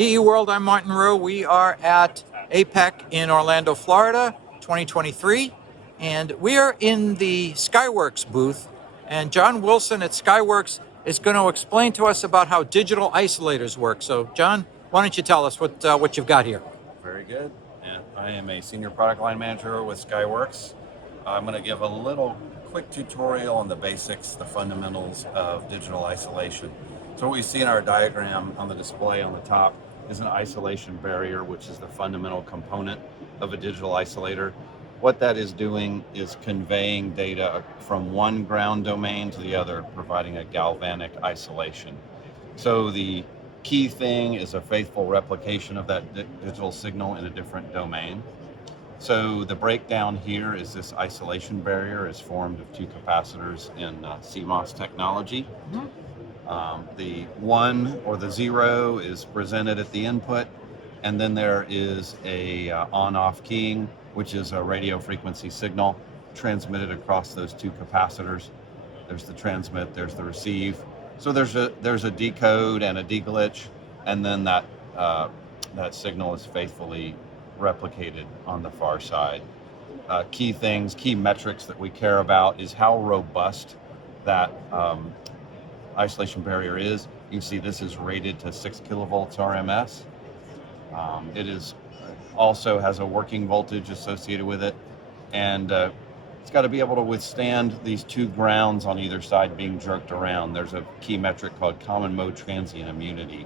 EE World, I'm Martin Rowe. We are at APEC in Orlando, Florida, 2023, and we are in the Skyworks booth, and John Wilson at Skyworks is going to explain to us about how digital isolators work. So, John, why don't you tell us what you've got here? Very good. And I am a senior product line manager with Skyworks. I'm going to give a little quick tutorial on the basics, the fundamentals of digital isolation. So what we see in our diagram on the display on the top is an isolation barrier, which is the fundamental component of a digital isolator. What that is doing is conveying data from one ground domain to the other, providing a galvanic isolation. So the key thing is a faithful replication of that digital signal in a different domain. So the breakdown here is this isolation barrier is formed of two capacitors in CMOS technology. The 1 or the 0 is presented at the input, and then there is a on-off keying, which is a radio frequency signal transmitted across those two capacitors. There's the transmit, there's the receive. So there's a decode and a deglitch, and then that signal is faithfully replicated on the far side. Key metrics that we care about is how robust that isolation barrier is. You can see this is rated to 6 kilovolts RMS. It is also has a working voltage associated with it, and it's got to be able to withstand these two grounds on either side being jerked around. There's a key metric called common mode transient immunity.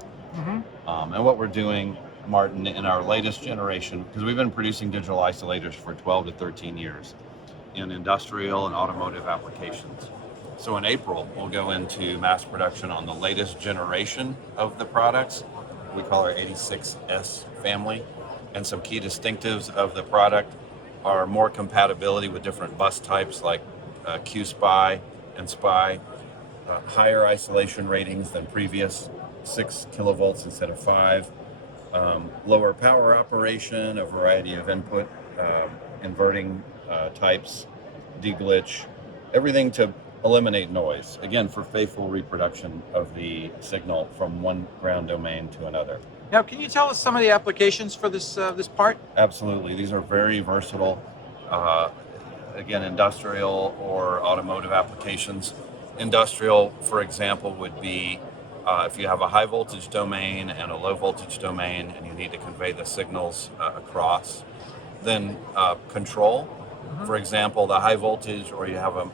And what we're doing, Martin, in our latest generation, because we've been producing digital isolators for 12 to 13 years in industrial and automotive applications. So in April, we'll go into mass production on the latest generation of the products. We call our 86S family. And some key distinctives of the product are more compatibility with different bus types like Q-SPI and SPI, higher isolation ratings than previous, 6 kilovolts instead of 5, lower power operation, a variety of input, inverting types, deglitch, everything to eliminate noise, again, for faithful reproduction of the signal from one ground domain to another. Now, can you tell us some of the applications for this part? Absolutely. These are very versatile, again, industrial or automotive applications. Industrial, for example, would be if you have a high voltage domain and a low voltage domain and you need to convey the signals across. Then control, for example, the high voltage, or you have a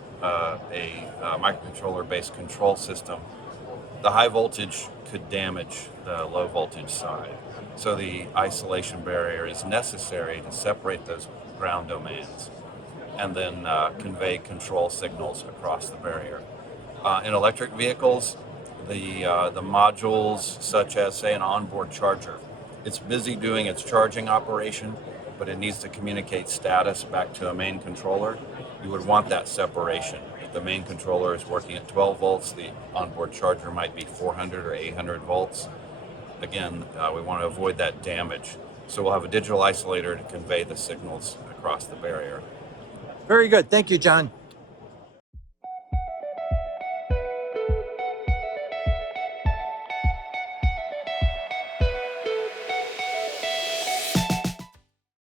microcontroller based control system, the high voltage could damage the low voltage side. So the isolation barrier is necessary to separate those ground domains and then convey control signals across the barrier. In electric vehicles, the modules such as, say, an onboard charger, it's busy doing its charging operation, but it needs to communicate status back to a main controller. You would want that separation. If the main controller is working at 12 volts, the onboard charger might be 400 or 800 volts. Again, we want to avoid that damage. So we'll have a digital isolator to convey the signals across the barrier. Very good. Thank you, John.